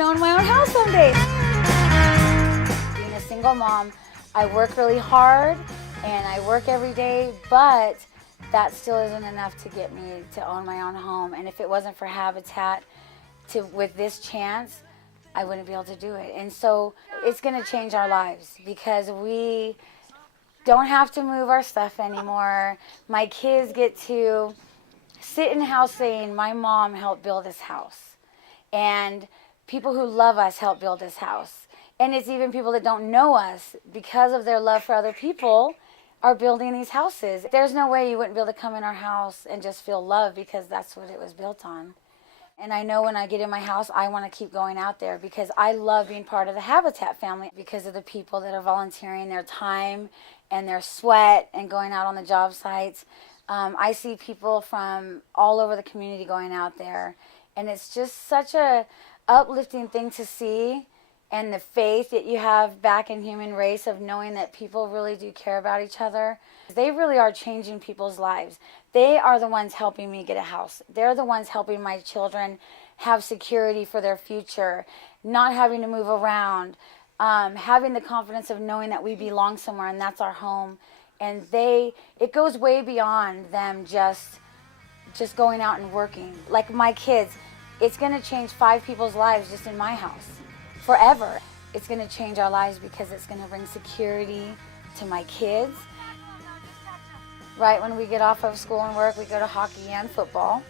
and own my own house someday. Being a single mom, I work really hard and I work every day, but that still isn't enough to get me to own my own home. And if it wasn't for Habitat, with this chance, I wouldn't be able to do it. And so it's going to change our lives because we don't have to move our stuff anymore. My kids get to sit in house saying, my mom helped build this house. And people who love us help build this house. And it's even people that don't know us, because of their love for other people, are building these houses. There's no way you wouldn't be able to come in our house and just feel love, because that's what it was built on. And I know when I get in my house, I want to keep going out there because I love being part of the Habitat family because of the people that are volunteering their time and their sweat and going out on the job sites. I see people from all over the community going out there, and it's just such a uplifting thing to see, and the faith that you have back in human race of knowing that people really do care about each other. They really are changing people's lives. They are the ones helping me get a house. They're the ones helping my children have security for their future, not having to move around, having the confidence of knowing that we belong somewhere and that's our home. And it goes way beyond them just going out and working. Like my kids, it's going to change 5 people's lives just in my house. Forever. It's going to change our lives because it's going to bring security to my kids. Right when we get off of school and work, we go to hockey and football.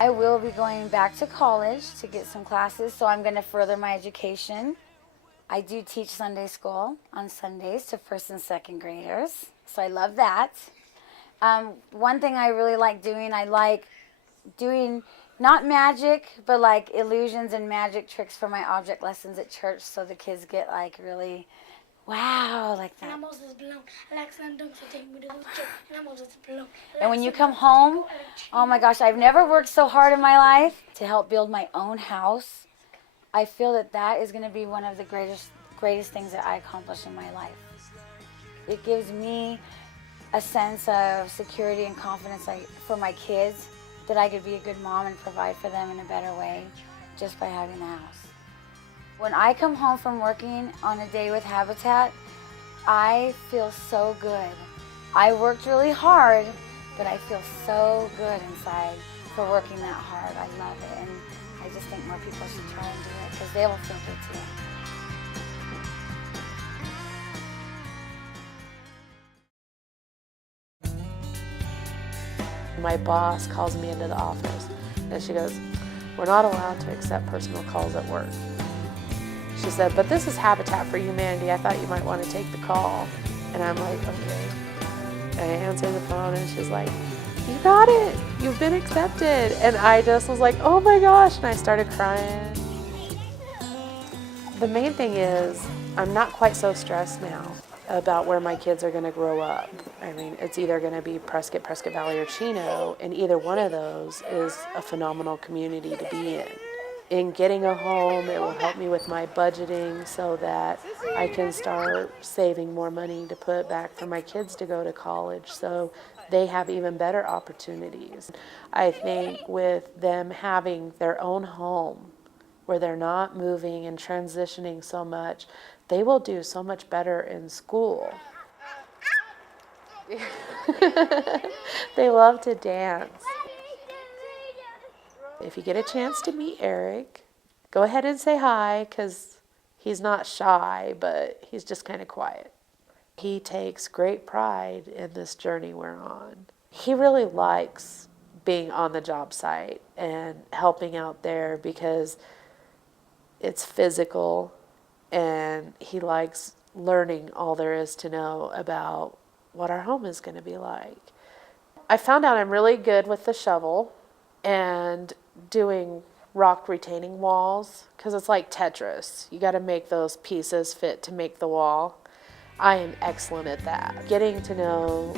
I will be going back to college to get some classes, so I'm going to further my education. I do teach Sunday school on Sundays to 1st and 2nd graders, so I love that. One thing I really like doing not magic, but like illusions and magic tricks for my object lessons at church, so the kids get like really, wow, like that. And when you come home, oh my gosh, I've never worked so hard in my life to help build my own house. I feel that is going to be one of the greatest things that I accomplish in my life. It gives me a sense of security and confidence for my kids, that I could be a good mom and provide for them in a better way just by having the house. When I come home from working on a day with Habitat, I feel so good. I worked really hard, but I feel so good inside for working that hard. I love it, and I just think more people should try and do it because they will feel good too. My boss calls me into the office and she goes, "We're not allowed to accept personal calls at work." She said, "But this is Habitat for Humanity. I thought you might want to take the call." And I'm like, okay. And I answer the phone and she's like, "You got it. You've been accepted." And I just was like, oh my gosh. And I started crying. The main thing is I'm not quite so stressed now about where my kids are going to grow up. I mean, it's either going to be Prescott, Prescott Valley, or Chino, and either one of those is a phenomenal community to be in. In getting a home, it will help me with my budgeting so that I can start saving more money to put back for my kids to go to college so they have even better opportunities. I think with them having their own home where they're not moving and transitioning so much, they will do so much better in school. They love to dance. If you get a chance to meet Eric, go ahead and say hi, because he's not shy, but he's just kind of quiet. He takes great pride in this journey we're on. He really likes being on the job site and helping out there because it's physical, and he likes learning all there is to know about what our home is going to be like. I found out I'm really good with the shovel and doing rock retaining walls, because it's like Tetris. You got to make those pieces fit to make the wall. I am excellent at that. Getting to know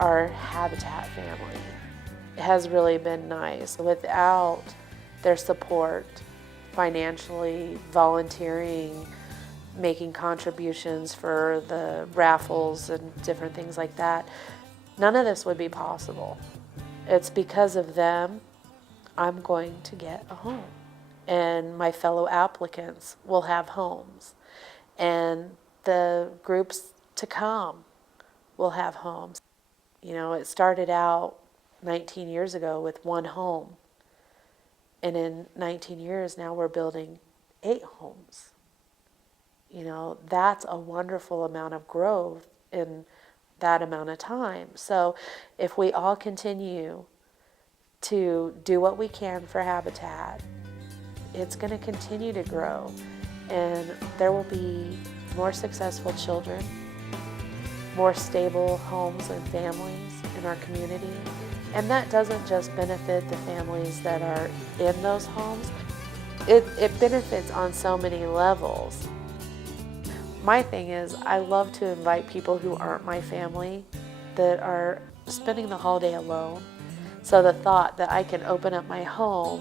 our Habitat family has really been nice. Without their support, financially, volunteering, making contributions for the raffles and different things like that, none of this would be possible. It's because of them I'm going to get a home. and my fellow applicants will have homes, and the groups to come will have homes. You know, it started out 19 years ago with one home, and in 19 years now we're building 8 homes. You know, that's a wonderful amount of growth in that amount of time. So if we all continue to do what we can for Habitat, it's going to continue to grow, and there will be more successful children, more stable homes and families in our community. And that doesn't just benefit the families that are in those homes, it benefits on so many levels. My thing is, I love to invite people who aren't my family, that are spending the holiday alone. So the thought that I can open up my home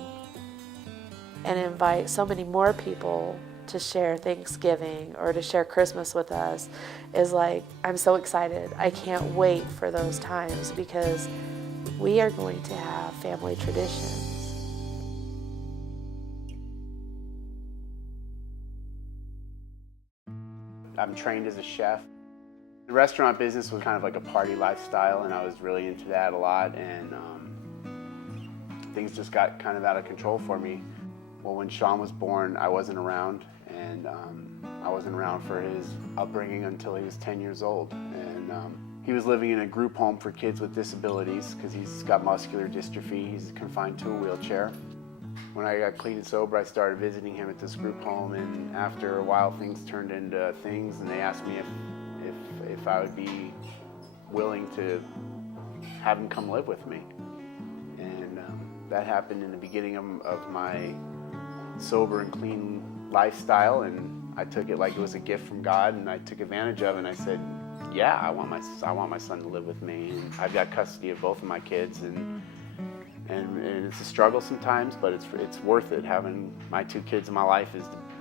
and invite so many more people to share Thanksgiving or to share Christmas with us is like, I'm so excited. I can't wait for those times, because we are going to have family traditions. I'm trained as a chef. The restaurant business was kind of like a party lifestyle, and I was really into that a lot, and things just got kind of out of control for me. Well, when Sean was born, I wasn't around, and I wasn't around for his upbringing until he was 10 years old. And he was living in a group home for kids with disabilities because he's got muscular dystrophy. He's confined to a wheelchair. When I got clean and sober, I started visiting him at this group home, and after a while things turned into things, and they asked me if I would be willing to have him come live with me. And that happened in the beginning of my sober and clean lifestyle, and I took it like it was a gift from God, and I took advantage of it, and I said, yeah, I want my son to live with me. And I've got custody of both of my kids, and it's a struggle sometimes, but it's worth it. Having my 2 kids in my life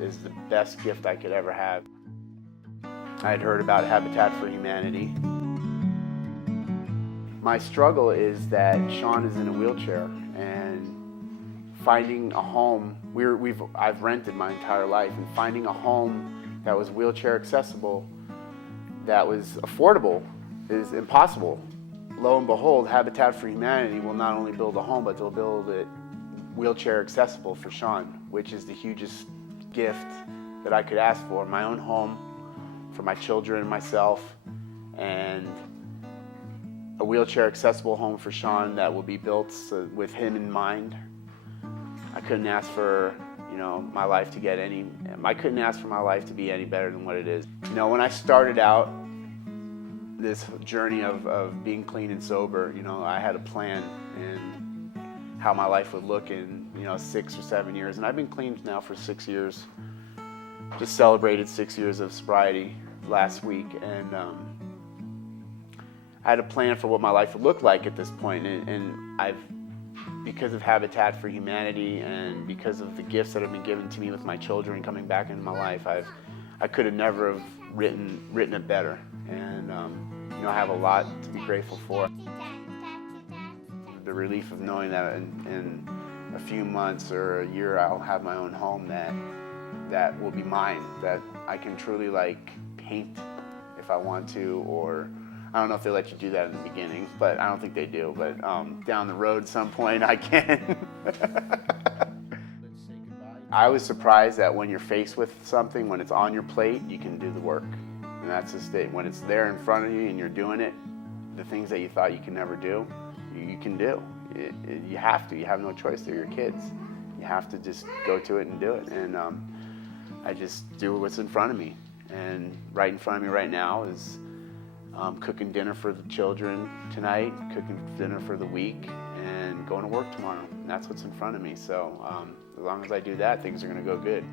is the best gift I could ever have. I had heard about Habitat for Humanity. My struggle is that Sean is in a wheelchair, and finding a home, I've rented my entire life, and finding a home that was wheelchair accessible, that was affordable, is impossible. Lo and behold, Habitat for Humanity will not only build a home, but they'll build it wheelchair accessible for Sean, which is the hugest gift that I could ask for. My own home for my children and myself, and a wheelchair accessible home for Sean that will be built with him in mind. I couldn't ask for, my life to get I couldn't ask for my life to be any better than what it is. When I started out this journey of being clean and sober, I had a plan in how my life would look in, 6 or 7 years. And I've been clean now for 6 years. Just celebrated 6 years of sobriety last week. And I had a plan for what my life would look like at this point. And because of Habitat for Humanity and because of the gifts that have been given to me with my children coming back into my life, I could have never have written it better. And I have a lot to be grateful for. The relief of knowing that in a few months or a year I'll have my own home that will be mine, that I can truly paint if I want to, or I don't know if they let you do that in the beginning, but I don't think they do, but down the road at some point I can. I was surprised that when you're faced with something, when it's on your plate, you can do the work. And that's the state. When it's there in front of you and you're doing it, the things that you thought you could never do, you can do. You have to. You have no choice. They're your kids. You have to just go to it and do it. And I just do what's in front of me. And right in front of me right now is cooking dinner for the children tonight, cooking dinner for the week, and going to work tomorrow. And that's what's in front of me. So as long as I do that, things are going to go good.